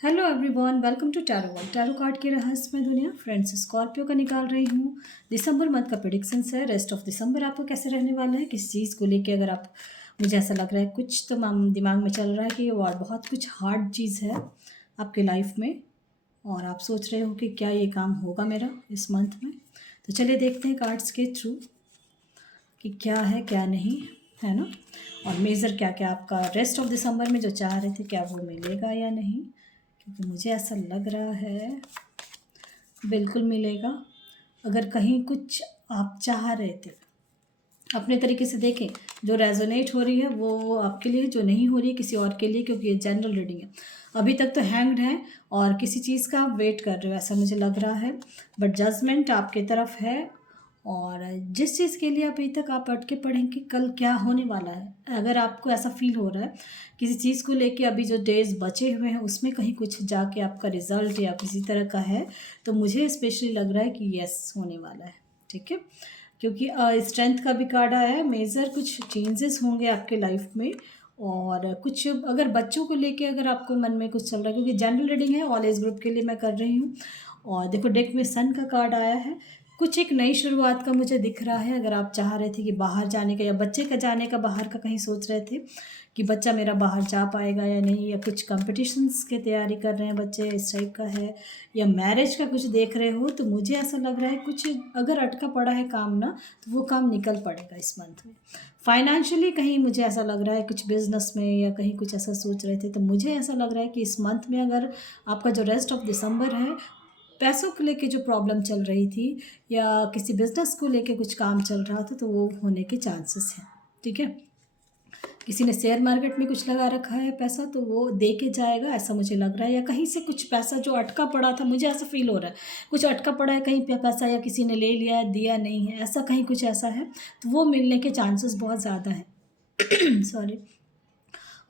Hello everyone, welcome to tarot world. Tarot card की रहस्यमय दुनिया। फ्रेंड्स, स्कॉर्पियो का निकाल रही हूँ। दिसंबर मंथ का प्रेडिक्शंस है। रेस्ट ऑफ दिसंबर आपको कैसे रहने वाला है, किस चीज़ को लेके अगर आप, मुझे ऐसा लग रहा है कुछ तो दिमाग में चल रहा है कि और बहुत कुछ हार्ड चीज़ है आपके लाइफ में, और आप सोच रहे हो कि क्या ये काम होगा मेरा इस मंथ में। तो चलिए देखते हैं कार्ड्स के थ्रू कि क्या है क्या नहीं, है ना। और मेजर क्या क्या आपका रेस्ट ऑफ दिसंबर में जो चाह रहे थे, क्या वो मिलेगा या नहीं, क्योंकि मुझे ऐसा लग रहा है बिल्कुल मिलेगा। अगर कहीं कुछ आप चाह रहे थे, अपने तरीके से देखें, जो रेजोनेट हो रही है वो आपके लिए, जो नहीं हो रही है किसी और के लिए, क्योंकि ये जनरल रीडिंग है। अभी तक तो हैंग्ड है और किसी चीज़ का आप वेट कर रहे हो, ऐसा मुझे लग रहा है। बट जजमेंट आपके तरफ है, और जिस चीज़ के लिए अभी तक आप अटके पड़े हैं कि कल क्या होने वाला है, अगर आपको ऐसा फील हो रहा है किसी चीज़ को लेके, अभी जो डेज बचे हुए हैं उसमें कहीं कुछ जाके आपका रिजल्ट या किसी तरह का है, तो मुझे स्पेशली लग रहा है कि यस होने वाला है। ठीक है, क्योंकि स्ट्रेंथ का भी कार्ड आया है। मेजर कुछ चेंजेस होंगे आपके लाइफ में, और कुछ अगर बच्चों को लेके अगर आपको मन में कुछ चल रहा है, क्योंकि जनरल रीडिंग है, ऑल एज ग्रुप के लिए मैं कर रही हूँ। और देखो, डेक में सन का कार्ड आया है। कुछ एक नई शुरुआत का मुझे दिख रहा है। अगर आप चाह रहे थे कि बाहर जाने का, या बच्चे का जाने का बाहर का, कहीं सोच रहे थे कि बच्चा मेरा बाहर जा पाएगा या नहीं, या कुछ कंपटीशंस की तैयारी कर रहे हैं बच्चे, इस टाइप का है, या मैरिज का कुछ देख रहे हो, तो मुझे ऐसा लग रहा है कुछ अगर अटका पड़ा है काम ना, तो वो काम निकल पड़ेगा इस मंथ में। फाइनेंशियली कहीं मुझे ऐसा लग रहा है कुछ बिजनेस में, या कहीं कुछ ऐसा सोच रहे थे, तो मुझे ऐसा लग रहा है कि इस मंथ में अगर आपका जो रेस्ट ऑफ दिसंबर है, पैसों को लेके जो प्रॉब्लम चल रही थी, या किसी बिजनेस को लेके कुछ काम चल रहा था, तो वो होने के चांसेस हैं। ठीक है, किसी ने शेयर मार्केट में कुछ लगा रखा है पैसा, तो वो दे के जाएगा, ऐसा मुझे लग रहा है। या कहीं से कुछ पैसा जो अटका पड़ा था, मुझे ऐसा फील हो रहा है कुछ अटका पड़ा है कहीं पे पैसा, या किसी ने ले लिया है, दिया नहीं है, ऐसा कहीं कुछ ऐसा है, तो वो मिलने के चांसेस बहुत ज़्यादा हैं। सॉरी।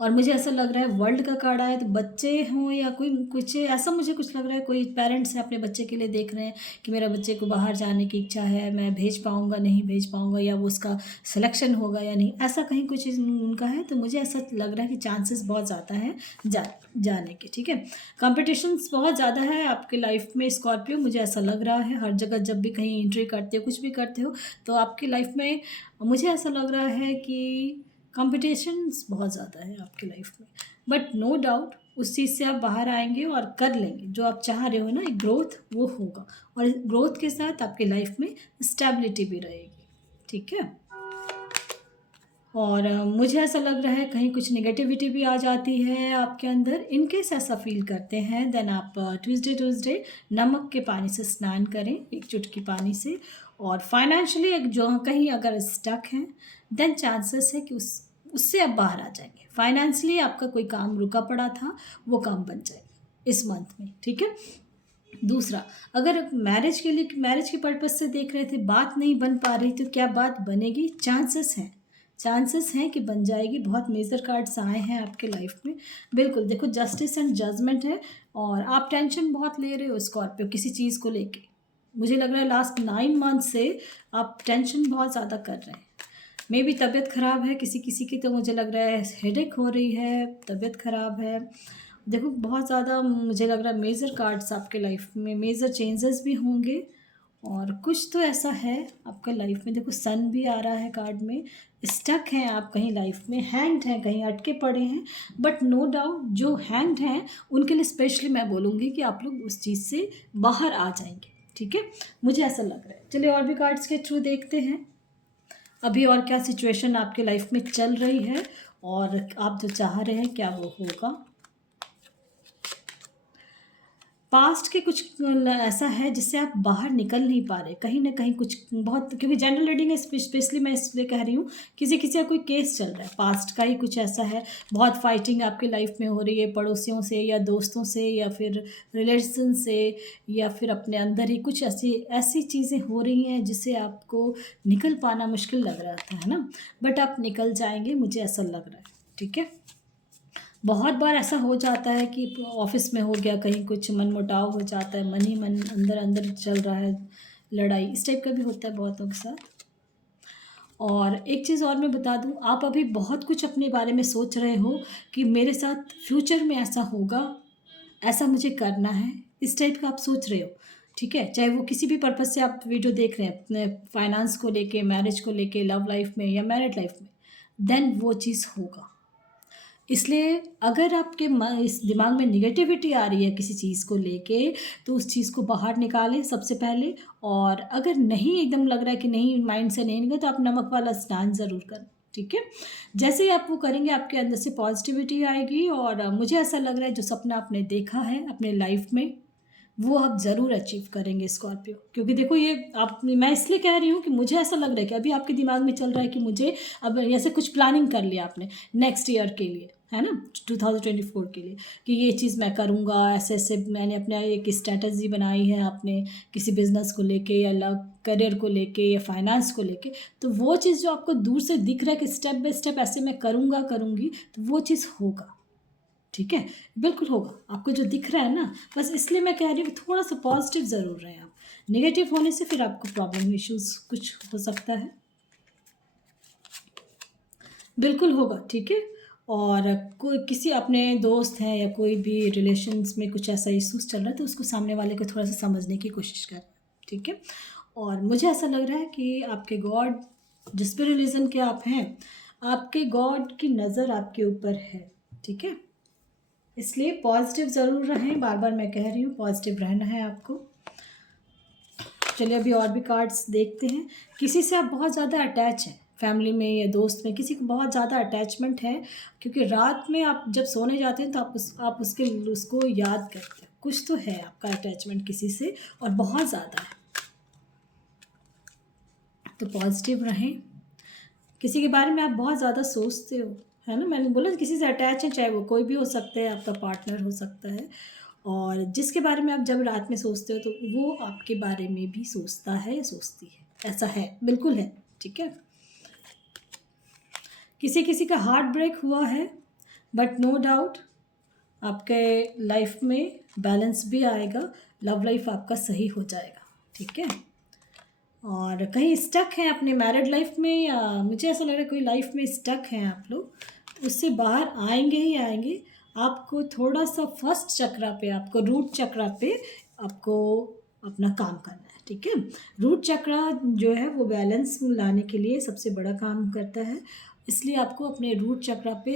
और मुझे ऐसा लग रहा है वर्ल्ड का कार्ड आया, तो बच्चे हों या कोई कुछ ऐसा, मुझे कुछ लग रहा है कोई पेरेंट्स हैं अपने बच्चे के लिए देख रहे हैं कि मेरा बच्चे को बाहर जाने की इच्छा है, मैं भेज पाऊँगा नहीं भेज पाऊँगा, या वो उसका सिलेक्शन होगा या नहीं, ऐसा कहीं कुछ उनका है। तो मुझे ऐसा लग रहा है कि चांसेस बहुत ज़्यादा हैं जाने के। ठीक है, कॉम्पिटिशन्स बहुत ज़्यादा है आपके लाइफ में स्कॉर्पियो, मुझे ऐसा लग रहा है। हर जगह जब भी कहीं एंट्री करते हो, कुछ भी करते हो, तो आपकी लाइफ में मुझे ऐसा लग रहा है कि कॉम्पिटिशन्स बहुत ज़्यादा है आपकी लाइफ में। बट नो डाउट उस चीज़ से आप बाहर आएंगे और कर लेंगे जो आप चाह रहे हो ना, एक ग्रोथ वो होगा, और ग्रोथ के साथ आपके लाइफ में स्टेबिलिटी भी रहेगी। ठीक है, और मुझे ऐसा लग रहा है कहीं कुछ नेगेटिविटी भी आ जाती है आपके अंदर। इन केस ऐसा फील करते हैं, देन आप ट्यूसडे ट्यूसडे नमक के पानी से स्नान करें, एक चुटकी पानी से। और फाइनेंशियली एक जो कहीं अगर स्टक हैं, देन चांसेस है कि उससे आप बाहर आ जाएंगे। फाइनेंशियली आपका कोई काम रुका पड़ा था, वो काम बन जाएगा इस मंथ में। ठीक है, दूसरा, अगर मैरिज के लिए, मैरिज के पर्पज से देख रहे थे, बात नहीं बन पा रही, तो क्या बात बनेगी, चांसेस हैं, चांसेस हैं कि बन जाएगी। बहुत मेजर कार्ड्स आए हैं आपके लाइफ में। बिल्कुल देखो, जस्टिस एंड जजमेंट है, और आप टेंशन बहुत ले रहे हो स्कॉर्पियो किसी चीज़ को लेके। मुझे लग रहा है लास्ट 9 मंथ से आप टेंशन बहुत ज़्यादा कर रहे हैं। मे भी तबीयत ख़राब है किसी किसी की, तो मुझे लग रहा है हेडेक हो रही है, तबीयत ख़राब है। देखो, बहुत ज़्यादा मुझे लग रहा है मेजर कार्ड्स आपके लाइफ में, मेजर चेंजेस भी होंगे, और कुछ तो ऐसा है आपका लाइफ में। देखो, सन भी आ रहा है कार्ड में। स्टक हैं आप कहीं लाइफ में, हैंग्ड हैं, कहीं अटके पड़े हैं। बट नो डाउट जो हैंग्ड हैं उनके लिए स्पेशली मैं बोलूँगी कि आप लोग उस चीज़ से बाहर आ जाएंगे। ठीक है, मुझे ऐसा लग रहा है। चलिए और भी कार्ड्स के थ्रू देखते हैं अभी और क्या सिचुएशन आपके लाइफ में चल रही है, और आप जो चाह रहे हैं क्या वो होगा। पास्ट के कुछ ऐसा है जिससे आप बाहर निकल नहीं पा रहे, कहीं ना कहीं कुछ बहुत, क्योंकि जनरल रीडिंग है, स्पेशली मैं इसलिए कह रही हूँ, किसी किसी का कोई केस चल रहा है, पास्ट का ही कुछ ऐसा है। बहुत फाइटिंग आपकी लाइफ में हो रही है, पड़ोसियों से या दोस्तों से, या फिर रिलेशन से, या फिर अपने अंदर ही कुछ ऐसी ऐसी चीज़ें हो रही हैं जिससे आपको निकल पाना मुश्किल लग रहा था, है ना। बट आप निकल जाएंगे, मुझे ऐसा लग रहा है। ठीक है, बहुत बार ऐसा हो जाता है कि ऑफिस में हो गया, कहीं कुछ मनमुटाव हो जाता है, मन ही मन अंदर अंदर चल रहा है, लड़ाई इस टाइप का भी होता है बहुतों के साथ। और एक चीज़ और मैं बता दूं, आप अभी बहुत कुछ अपने बारे में सोच रहे हो कि मेरे साथ फ्यूचर में ऐसा होगा, ऐसा मुझे करना है, इस टाइप का आप सोच रहे हो, ठीक है। चाहे वो किसी भी पर्पज़ से आप वीडियो देख रहे हैं, अपने फाइनेंस को लेके, मैरिज को लेके, लव लाइफ में या मैरिड लाइफ में, देन वो चीज़ होगा। इसलिए अगर आपके इस दिमाग में निगेटिविटी आ रही है किसी चीज़ को लेके, तो उस चीज़ को बाहर निकालें सबसे पहले। और अगर नहीं एकदम लग रहा है कि नहीं, माइंड से नहीं निकला, तो आप नमक वाला स्नान ज़रूर करें, ठीक है। जैसे ही आप वो करेंगे, आपके अंदर से पॉजिटिविटी आएगी। और मुझे ऐसा लग रहा है जो सपना आपने देखा है अपने लाइफ में, वो आप ज़रूर अचीव करेंगे स्कॉर्पियो। क्योंकि देखो, ये आप, मैं इसलिए कह रही हूँ कि मुझे ऐसा लग रहा है कि अभी आपके दिमाग में चल रहा है कि मुझे अब ऐसे कुछ प्लानिंग कर लिया आपने नेक्स्ट ईयर के लिए, है ना, 2024 के लिए, कि ये चीज़ मैं करूँगा, ऐसे ऐसे मैंने अपना एक स्ट्रैटेजी बनाई है आपने, किसी बिज़नेस को लेके या करियर को लेके या फाइनेंस को लेके। तो वो चीज़ जो आपको दूर से दिख रहा है कि स्टेप बाय स्टेप ऐसे मैं करूँगा, करूँगी, तो वो चीज़ होगा, ठीक है, बिल्कुल होगा। आपको जो दिख रहा है ना, बस इसलिए मैं कह रही हूँ कि थोड़ा-सा पॉज़िटिव ज़रूर रहें आप। नेगेटिव होने से फिर आपको प्रॉब्लम, इश्यूज़ कुछ हो सकता है। बिल्कुल होगा, ठीक है। और कोई किसी अपने दोस्त हैं या कोई भी रिलेशन्स में कुछ ऐसा इश्यूज़ चल रहा है, तो उसको सामने वाले को थोड़ा-सा समझने की कोशिश करें, ठीक है। और मुझे ऐसा लग रहा है कि आपके गॉड, जिस भी रिलीजन के आप हैं, आपके गॉड की नज़र आपके ऊपर है, ठीक है। इसलिए पॉजिटिव ज़रूर रहें, बार-बार मैं कह रही हूँ पॉजिटिव रहना है आपको। चलिए अभी और भी कार्ड्स देखते हैं। किसी से आप बहुत ज़्यादा अटैच हैं, फैमिली में या दोस्त में किसी को बहुत ज़्यादा अटैचमेंट है, क्योंकि रात में आप जब सोने जाते हैं तो आप उसको याद करते हैं। कुछ तो है आपका अटैचमेंट किसी से, और बहुत ज़्यादा है, तो पॉजिटिव रहें। किसी के बारे में आप बहुत ज़्यादा सोचते हो, है ना, मैंने बोला किसी से अटैच है, चाहे वो कोई भी हो सकता है, आपका पार्टनर हो सकता है। और जिसके बारे में आप जब रात में सोचते हो, तो वो आपके बारे में भी सोचता है या सोचती है, ऐसा है, बिल्कुल है, ठीक है। किसी किसी का हार्ट ब्रेक हुआ है, बट नो डाउट आपके लाइफ में बैलेंस भी आएगा, लव लाइफ आपका सही हो जाएगा, ठीक है। और कहीं स्टक हैं अपने मैरिड लाइफ में, या मुझे ऐसा लग रहा है कोई लाइफ में स्टक हैं आप लोग, तो उससे बाहर आएंगे ही आएंगे। आपको थोड़ा सा फर्स्ट चक्रा पे, आपको रूट चक्रा पे आपको अपना काम करना है, ठीक है। रूट चक्रा जो है वो बैलेंस लाने के लिए सबसे बड़ा काम करता है, इसलिए आपको अपने रूट चक्रा पे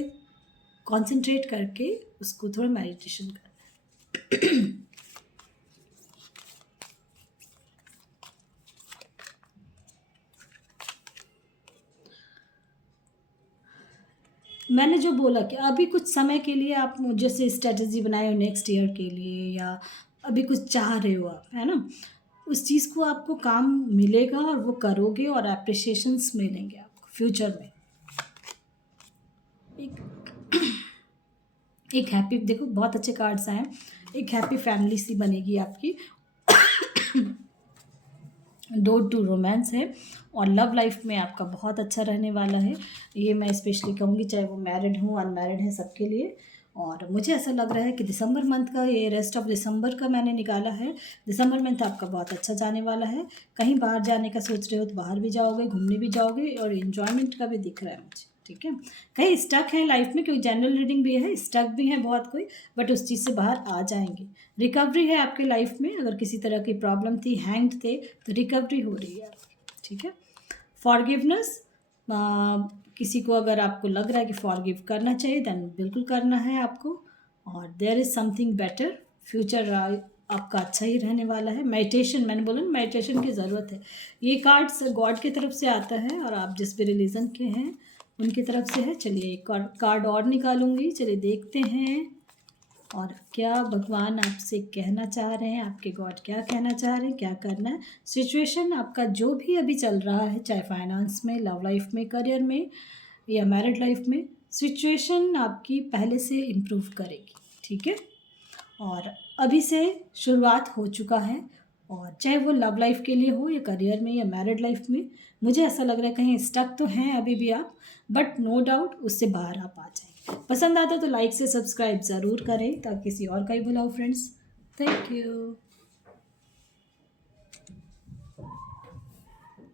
कंसंट्रेट करके उसको थोड़ा मेडिटेशन करना है। मैंने जो बोला कि अभी कुछ समय के लिए आप जैसे स्ट्रेटजी बनाए हो नेक्स्ट ईयर के लिए, या अभी कुछ चाह रहे हो आप, है ना, उस चीज़ को आपको काम मिलेगा और वो करोगे, और एप्रिसिएशंस मिलेंगे आपको फ्यूचर में। एक एक हैप्पी, देखो बहुत अच्छे कार्ड्स आए हैं, एक हैप्पी फैमिली सी बनेगी आपकी। डोर टू रोमांस है, और लव लाइफ में आपका बहुत अच्छा रहने वाला है। ये मैं स्पेशली कहूँगी, चाहे वो मैरिड हो अनमैरिड है, सबके लिए। और मुझे ऐसा लग रहा है कि दिसंबर मंथ का, ये रेस्ट ऑफ दिसंबर का मैंने निकाला है, दिसंबर मंथ आपका बहुत अच्छा जाने वाला है। कहीं बाहर जाने का सोच रहे हो तो बाहर भी जाओगे, घूमने भी जाओगे, और इन्जॉयमेंट का भी दिख रहा है मुझे, ठीक है। कहीं स्टक है लाइफ में, क्योंकि जनरल रीडिंग भी है, स्टक भी है बहुत कोई, बट उस चीज़ से बाहर आ जाएंगे। रिकवरी है आपके लाइफ में, अगर किसी तरह की प्रॉब्लम थी, हैंग्ड थे, तो रिकवरी हो रही है आपकी, ठीक है। फॉरगिवनेस, किसी को अगर आपको लग रहा है कि फॉरगिव करना चाहिए, देन बिल्कुल करना है आपको। और there is something better, future आपका अच्छा ही रहने वाला है। मेडिटेशन, मैंने बोला ना, मेडिटेशन की ज़रूरत है। ये कार्ड्स गॉड की तरफ से आता है, और आप जिस भी रिलीजन के हैं उनकी तरफ से है। चलिए एक कार्ड और निकालूंगी, चलिए देखते हैं और क्या भगवान आपसे कहना चाह रहे हैं, आपके गॉड क्या कहना चाह रहे हैं, क्या करना है। सिचुएशन आपका जो भी अभी चल रहा है, चाहे फाइनेंस में, लव लाइफ में, करियर में, या मैरिड लाइफ में, सिचुएशन आपकी पहले से इम्प्रूव करेगी, ठीक है। और अभी से शुरुआत हो चुका है, और चाहे वो लव लाइफ के लिए हो, या करियर में, या मैरिड लाइफ में, मुझे ऐसा लग रहा है कहीं स्टक तो हैं अभी भी आप, बट नो डाउट उससे बाहर आप आ जाएंगे। पसंद आता तो लाइक से सब्सक्राइब ज़रूर करें, ताकि किसी और का ही भला हो फ्रेंड्स। Thank you.